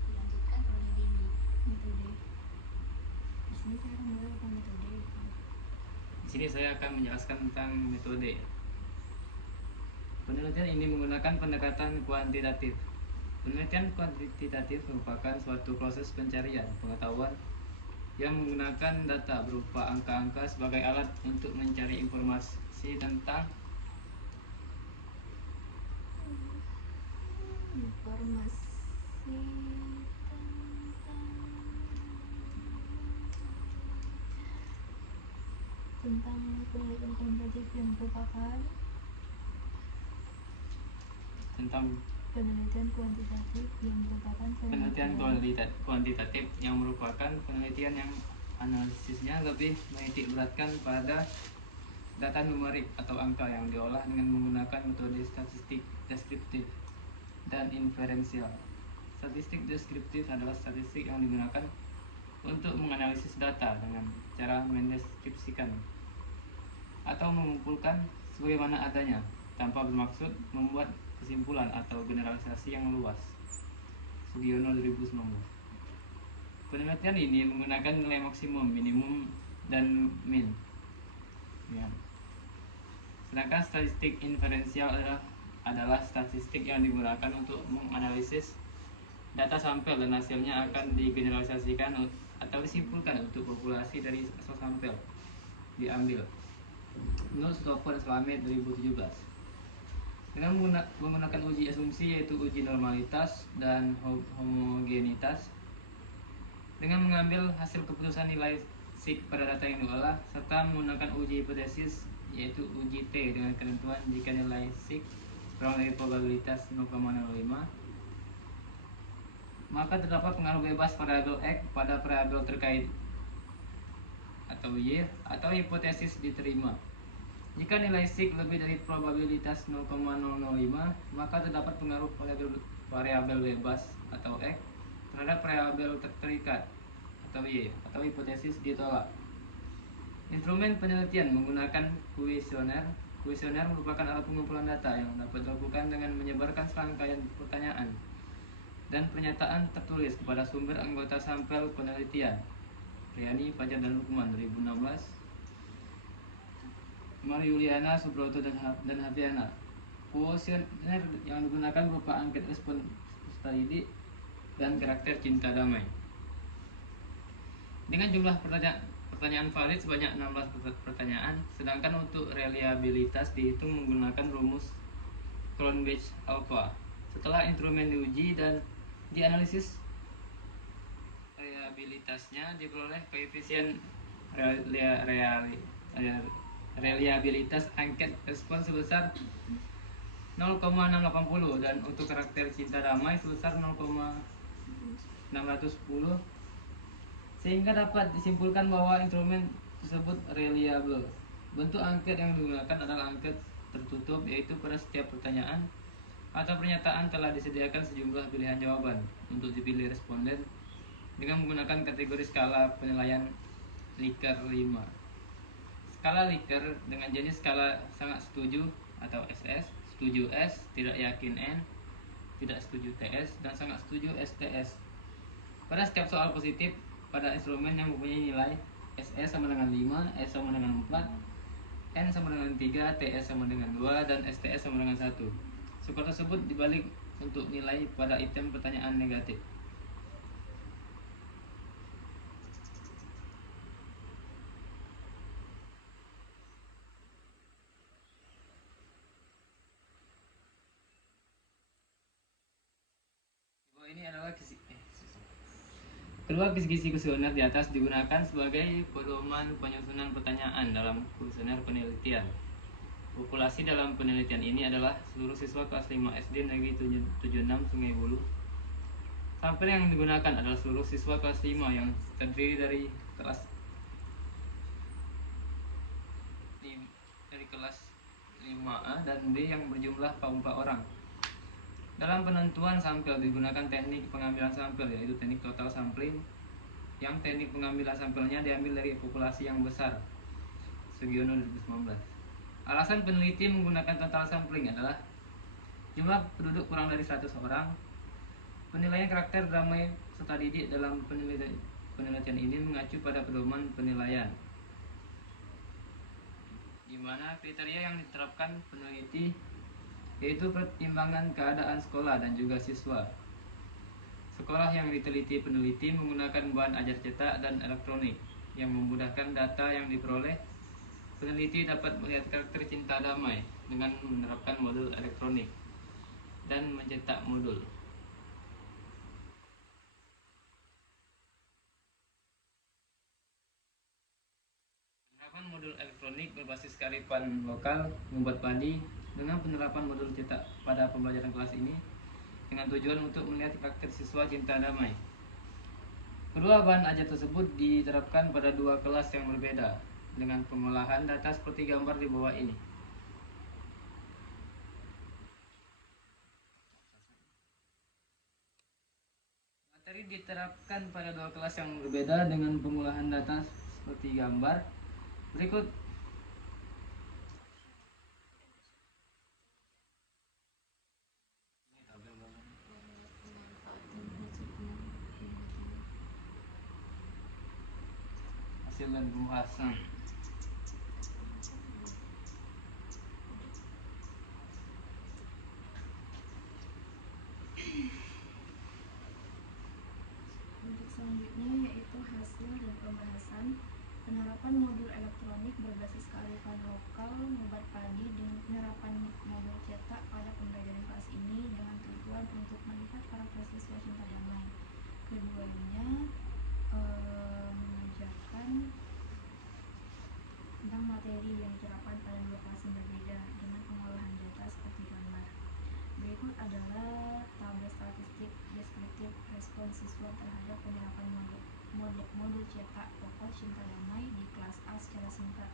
Dilanjutkan oleh Dini. Metode. Di sini saya mulai tentang metode. Di sini saya akan menjelaskan tentang metode. Penelitian ini menggunakan pendekatan kuantitatif. Penelitian kuantitatif merupakan suatu proses pencarian pengetahuan yang menggunakan data berupa angka-angka sebagai alat untuk mencari informasi tentang penelitian kuantitatif yang merupakan penelitian kuantitatif yang merupakan penelitian yang analisisnya lebih menitik beratkan pada data numerik atau angka yang diolah dengan menggunakan metode statistik deskriptif dan inferensial. Statistik deskriptif adalah statistik yang digunakan untuk menganalisis data dengan cara mendeskripsikan atau mengumpulkan sebagaimana adanya tanpa bermaksud membuat kesimpulan atau generalisasi yang luas. Sugiono 2019. Penelitian ini menggunakan nilai maksimum, minimum, dan min. Ya. Sedangkan statistik inferensial adalah statistik yang digunakan untuk menganalisis data sampel dan hasilnya akan digeneralisasikan atau disimpulkan untuk populasi dari asal sampel diambil. Menurut Stoper Slamet 2017. Dengan menggunakan uji asumsi yaitu uji normalitas dan homogenitas, dengan mengambil hasil keputusan nilai SIG pada data yang diolah, serta menggunakan uji hipotesis yaitu uji T dengan ketentuan jika nilai SIG kurang dari probabilitas 0,05, maka terdapat pengaruh bebas variabel X pada variabel terkait atau Y atau hipotesis diterima. Jika nilai SIG lebih dari probabilitas 0,005, maka terdapat pengaruh variabel bebas atau X terhadap variabel terikat atau Y atau hipotesis ditolak. Instrumen penelitian menggunakan kuesioner. Kuesioner merupakan alat pengumpulan data yang dapat dilakukan dengan menyebarkan serangkaian pertanyaan dan pernyataan tertulis kepada sumber anggota sampel penelitian. Riani, Fajar, dan Lukman 2016. Mariuliana, Subroto, dan Hafiana. Kuesioner yang digunakan berupa angket respon study dan karakter cinta damai. Dengan jumlah pertanyaan valid sebanyak 16 pertanyaan, sedangkan untuk reliabilitas dihitung menggunakan rumus Cronbach alpha. Setelah instrumen diuji dan dianalisis, reliabilitasnya diperoleh koefisien reliabilitas angket respon sebesar 0,680 dan untuk karakter cinta damai sebesar 0,610, sehingga dapat disimpulkan bahwa instrumen tersebut reliable. Bentuk angket yang digunakan adalah angket tertutup, yaitu pada setiap pertanyaan atau pernyataan telah disediakan sejumlah pilihan jawaban untuk dipilih responden dengan menggunakan kategori skala penilaian Likert 5. Skala Likert dengan jenis skala sangat setuju atau SS setuju S, tidak yakin N, tidak setuju TS, dan sangat setuju STS. Pada setiap soal positif pada instrumen yang mempunyai nilai SE sama dengan 5, S sama dengan 4, N sama dengan 3, TS sama dengan 2, dan STS sama dengan 1. Skor tersebut dibalik untuk nilai pada item pertanyaan negatif. Ini adalah kedua kisi-kisi kuesioner di atas digunakan sebagai pedoman penyusunan pertanyaan dalam kuesioner penelitian. Populasi dalam penelitian ini adalah seluruh siswa kelas 5 SD Negeri 76 Sungai Bulu. Sampel yang digunakan adalah seluruh siswa kelas 5 yang terdiri dari kelas 5A dan B yang berjumlah 4 orang. Dalam penentuan sampel digunakan teknik pengambilan sampel, yaitu teknik total sampling, yang teknik pengambilan sampelnya diambil dari populasi yang besar. Sugiono 2019. Alasan peneliti menggunakan total sampling adalah jumlah penduduk kurang dari 100 orang. Penilaian karakter damai serta didik dalam penelitian ini mengacu pada pedoman penilaian, di mana kriteria yang diterapkan peneliti yaitu pertimbangan keadaan sekolah dan juga siswa. Sekolah yang diteliti peneliti menggunakan bahan ajar cetak dan elektronik yang memudahkan data yang diperoleh. Peneliti dapat melihat karakter cinta damai dengan menerapkan modul elektronik dan mencetak modul. Penerapan modul elektronik berbasis kearifan lokal membuat padi dengan penerapan modul cetak pada pembelajaran kelas ini dengan tujuan untuk melihat karakter siswa cinta damai. Kedua bahan ajar tersebut diterapkan pada dua kelas yang berbeda dengan pengolahan data seperti gambar di bawah ini. Materi diterapkan pada dua kelas yang berbeda dengan pengolahan data seperti gambar berikut. Hasil dan pembahasan. Untuk selanjutnya yaitu hasil dan pembahasan. Penerapan modul elektronik berbasis kearifan lokal membuat padi dengan penerapan modul cetak pada pembelajaran kelas ini dengan tujuan untuk melihat karakter siswa cinta damai. Keduanya mengajarkan tentang materi yang diterapkan pada dua kelas yang berbeda dengan pengolahan data seperti gambar. Berikut adalah tabel statistik deskriptif respon siswa terhadap penerapan modul cetak pokok cinta damai di kelas A secara singkat.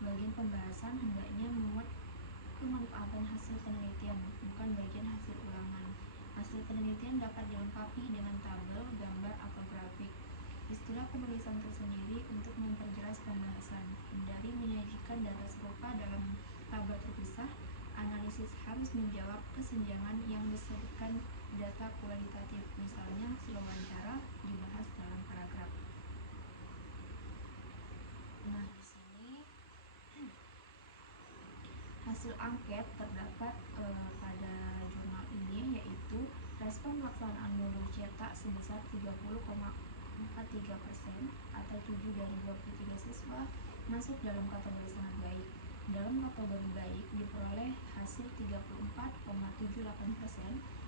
Bagian pembahasan hendaknya memuat kemanfaatan hasil penelitian, bukan bagian hasil ulangan. Hasil penelitian dapat dilengkapi dengan tabel, gambar, atau grafik. Istilah penulisan tersendiri untuk memperjelas pembahasan. Hindari menyajikan data serupa dalam tabel terpisah. Analisis harus menjawab kesenjangan yang disebutkan data kualitatif, misalnya hasil wawancara dibahas dalam paragraf. Nah, di sini hasil angket terdapat pada jurnal ini, yaitu respon pelaksanaan modul cetak sebesar 30,43% atau 7 dari 23 siswa masuk dalam kategori sangat baik. Dalam kategori baik diperoleh hasil 34,78%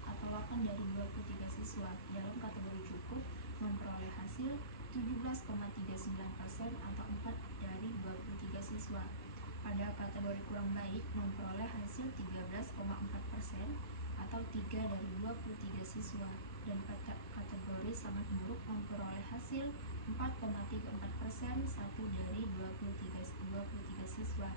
atau 8 dari 23 siswa. Dalam kategori cukup memperoleh hasil 17,39% atau 4 dari 23 siswa. Pada kategori kurang baik memperoleh hasil 13,4% atau 3 dari 23 siswa, dan pada kategori sangat buruk memperoleh hasil 4,34%, 1 dari 23 siswa.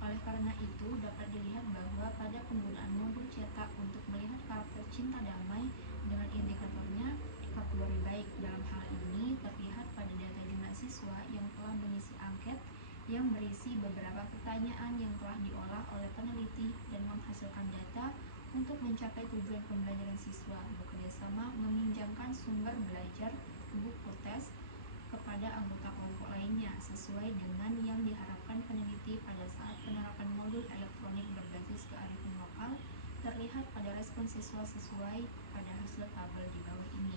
Oleh karena itu, dapat dilihat bahwa pada penggunaan modul cetak untuk melihat karakter cinta damai dengan indikatornya kategori baik, dalam hal ini terlihat pada data jumlah siswa yang telah mengisi angket yang berisi beberapa pertanyaan yang telah diolah oleh peneliti dan menghasilkan data mencapai tujuan pembelajaran siswa, bekerjasama meminjamkan sumber belajar, buku tes, kepada anggota kelompok lainnya sesuai dengan yang diharapkan peneliti pada saat penerapan modul elektronik berbasis kearifan lokal terlihat pada respon siswa sesuai pada hasil tabel di bawah ini.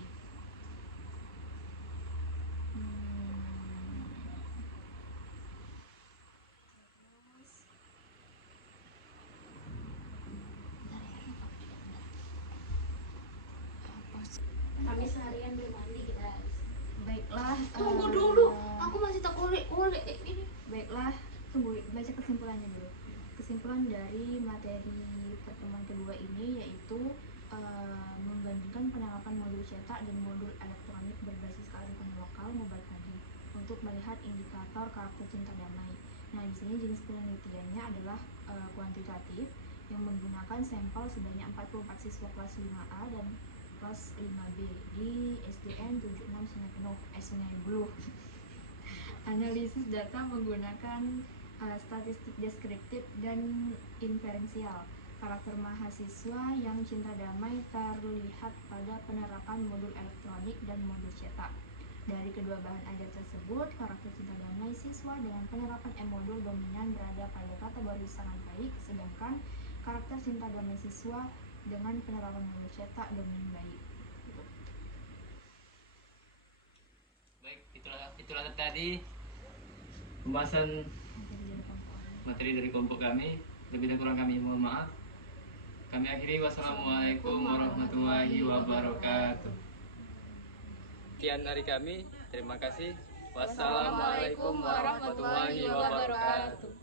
Kami seharian belum mandi kita. Baiklah, Tunggu dulu, aku masih tak boleh ini. baiklah, tunggu baca kesimpulannya dulu. Kesimpulan dari materi pertemuan kedua ini yaitu membandingkan penerapan modul cetak dan modul elektronik berbasis kearifan lokal mobile tadi untuk melihat indikator karakter cinta damai. Nah, di sini jenis penelitiannya adalah kuantitatif yang menggunakan sampel sebanyak 44 siswa kelas 5A dan kelas 5B di SDN 76 Sungai Buloh. Analisis data menggunakan statistik deskriptif dan inferensial. Karakter mahasiswa yang cinta damai terlihat pada penerapan modul elektronik dan modul cetak. Dari kedua bahan ajar tersebut, karakter cinta damai siswa dengan penerapan e-modul dominan berada pada kategori sangat baik, sedangkan karakter cinta damai siswa dengan penerapan modul cetak dominan baik. Baik, itulah tadi pembahasan materi dari kelompok kami. Lebih dan kurang kami mohon maaf. Kami akhiri, wassalamualaikum warahmatullahi wabarakatuh. Sekian dari kami, terima kasih. Wassalamualaikum warahmatullahi wabarakatuh.